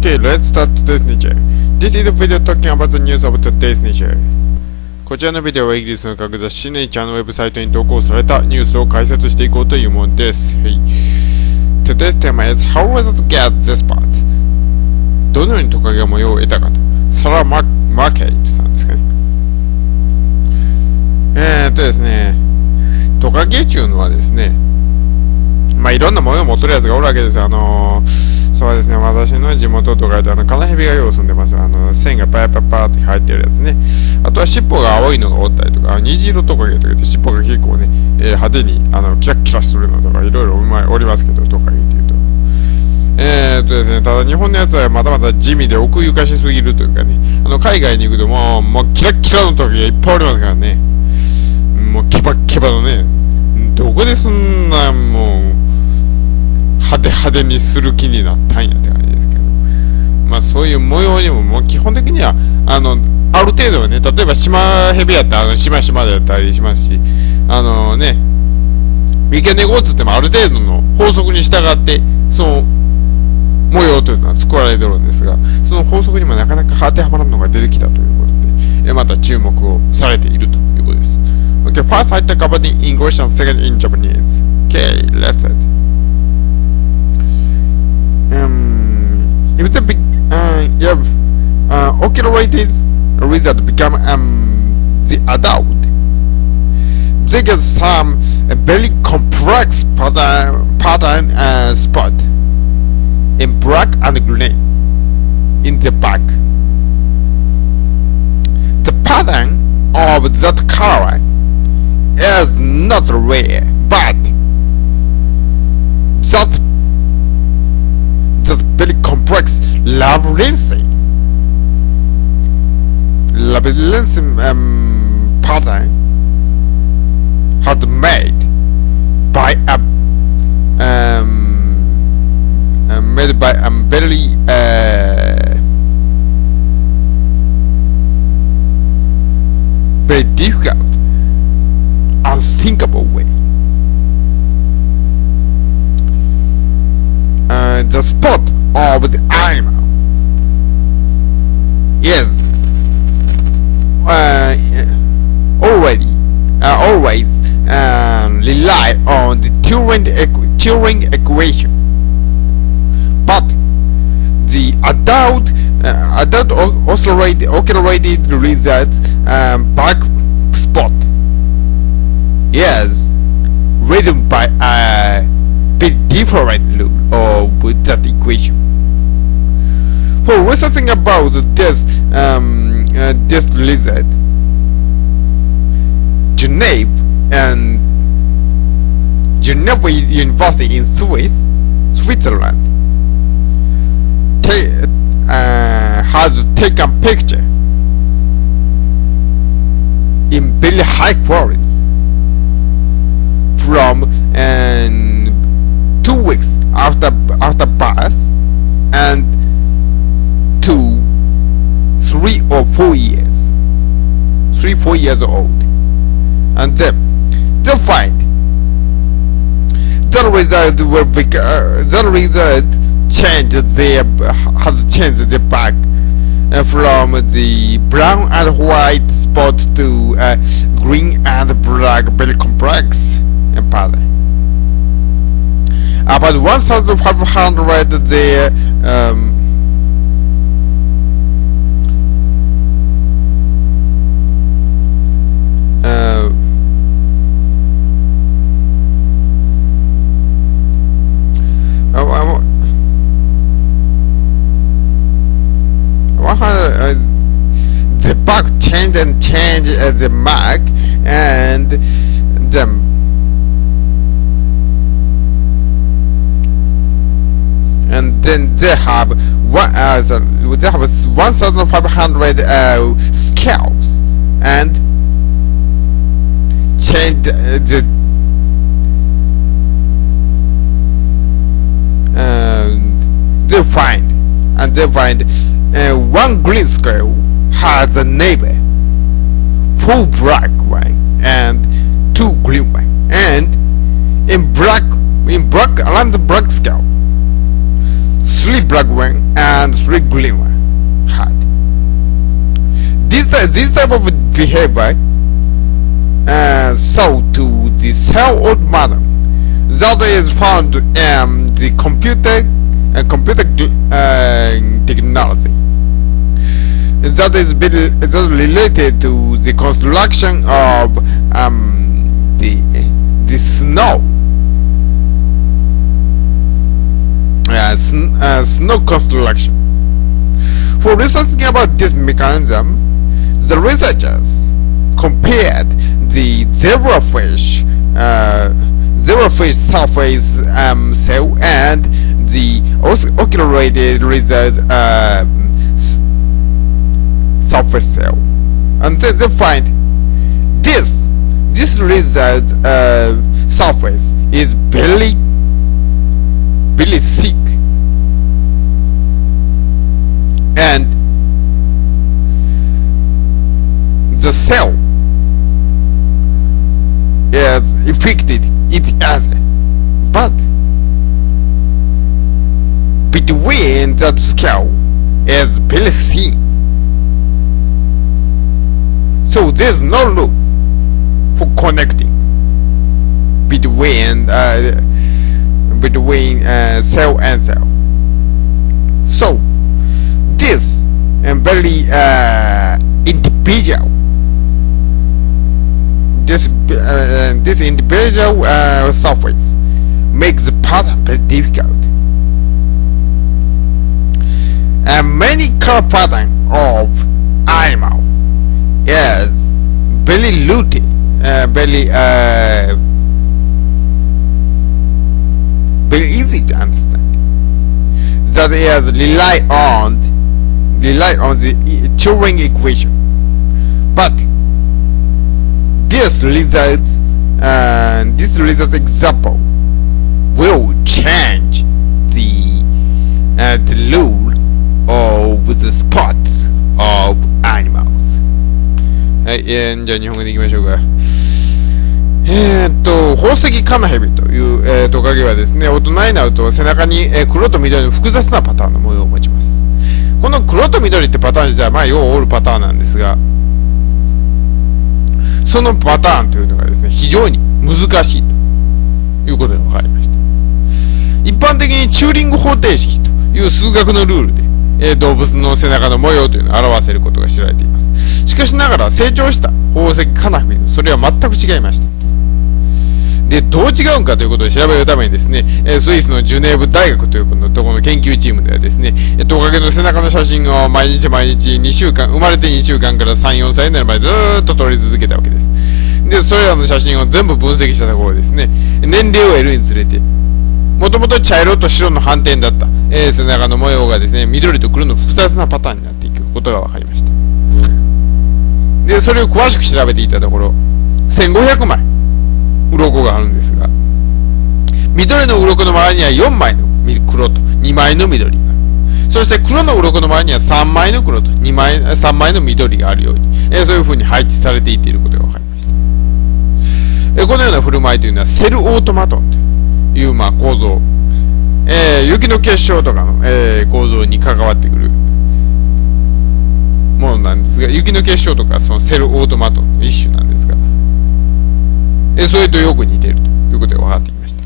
Okay, let's start today's nature. This is a video talking about the news of today's nature. こちらのビデオはイギリスの科学雑誌ネイチャーのウェブサイトに投稿されたニュースを解説していこうというものです。はい、Today's tema is How was it get this part? どのようにトカゲが模様を得たかと。サラ・マーケイトさんですかね。ですね、トカゲっていうのはですね、いろんな模様を持ってるやつがおるわけですよ。そうですね、私の地元とかでカナヘビがよう住んでます。線がパーパーパーって入ってるやつね。あとは尻尾が青いのがおったりとか、虹色トカゲとか言って尻尾が結構ね、派手にキラッキラするのとかいろいろおりますけど、トカゲっていうと。ですね、ただ日本のやつはまだまだ地味で奥ゆかしすぎるというかね、海外に行くともうキラッキラのトカゲがいっぱいおりますからね。もうケバケバのね、どこでそんなもう派手派手にする気になったんやって感じですけど、そういう模様にももう基本的にはある程度はね、例えばシマヘビやったらシマシマでやったりしますし、ね、三毛猫っつってもある程度の法則に従ってその模様というのは作られてるんですが、その法則にもなかなか当てはまらんのが出てきたということで、また注目をされているということです。Okay, first I talk about the English and second in Japanese. Okay, let's start. If the big, oculated lizard become the adult, they get some very complex pattern spot in black and green in the back. The pattern of that color is not rare, but that very complex labyrinthine pattern had made by a very very difficult, unthinkable way. The spot of the animal is always rely on the Turing equation, but the adult oculated lizard's back spot is written by a bit different rule with that equation. For researching about this lizard, Geneva University in Switzerland has taken picture in very high quality from 2 weeks after birth and to 3 or 4 years, 3-4 years old, and then they find the result has changed their back from the brown and white spot to green and black, very complex pattern. About 1,500 there the back change the mark and them. And then they have 1,500 scales and change they find one green scale has a neighbor, 4 black one and 2 green one, and in black around the black scale 3 black ones and 3 green ones had. This type of behavior so to the cell old mother that is found in the computer technology that is related to the construction of the snow construction. For researching about this mechanism, the researchers compared the zebrafish surface cell and the occluded lizard surface cell, and then they find this lizard surface is very thick, and the cell is affected it as, but between that scale is very thin, so there's no room for connecting between cell and cell. So this very individual surface makes the pattern very difficult, and many color pattern of animal is very looty, very easy to understand. That is rely on the Turing equation, but this results example will change the rule of the spot of animals. はい、じゃあ日本語でいきましょうか。宝石カナヘビという、トカゲはですね、大人になると背中に、黒と緑の複雑なパターンの模様を持ちます。この黒と緑ってパターン自体はまあようおるパターンなんですが、そのパターンというのがですね、非常に難しいということが分かりました。一般的にチューリング方程式という数学のルールで、動物の背中の模様というのを表せることが知られています。しかしながら成長した宝石カナヘビのそれは全く違いました。で、どう違うんかということを調べるためにですね、スイスのジュネーブ大学というところの研究チームではですね、トカゲの背中の写真を毎日2週間、生まれて2週間から3、4歳になるまでずーっと撮り続けたわけです。で、それらの写真を全部分析したところですね、年齢を得るにつれて、もともと茶色と白の斑点だった、背中の模様がですね、緑と黒の複雑なパターンになっていくことが分かりました。で、それを詳しく調べていたところ、1500枚、鱗があるんですが、緑の鱗の周りには4枚の黒と2枚の緑がある。そして黒の鱗の周りには3枚の黒と3枚の緑があるように、そういう風に配置されていっていることが分かりました。このような振る舞いというのはセルオートマトンという、構造、雪の結晶とかの、構造に関わってくるものなんですが、雪の結晶とかそのセルオートマトンの一種なんですが、それとよく似ているということが分かってきました。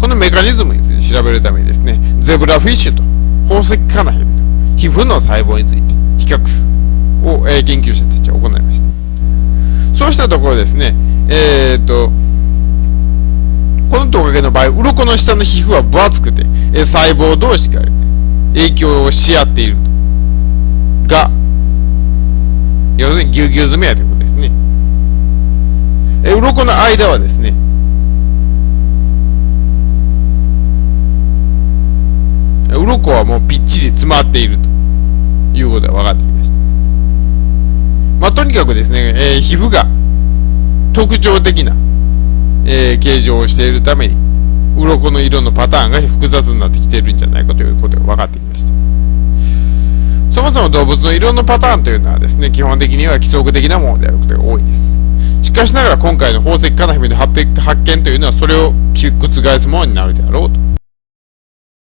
このメカニズムについて調べるためにですね、ゼブラフィッシュと宝石カナヘビの皮膚の細胞について比較を、研究者たちは行いました。そうしたところですね、このトカゲの場合、鱗の下の皮膚は分厚くて、細胞同士が影響をし合っているが、要するにぎゅうぎゅう詰めやということですね。鱗の間はですね、鱗はもうぴっちり詰まっているということが分かってきました。とにかくですね、皮膚が特徴的な、形状をしているために、鱗の色のパターンが複雑になってきているんじゃないかということが分かってきました。そもそも動物の色のパターンというのはですね、基本的には規則的なものであることが多いです。しかしながら今回の宝石カナヘビの発見というのはそれを覆すものになるであろうと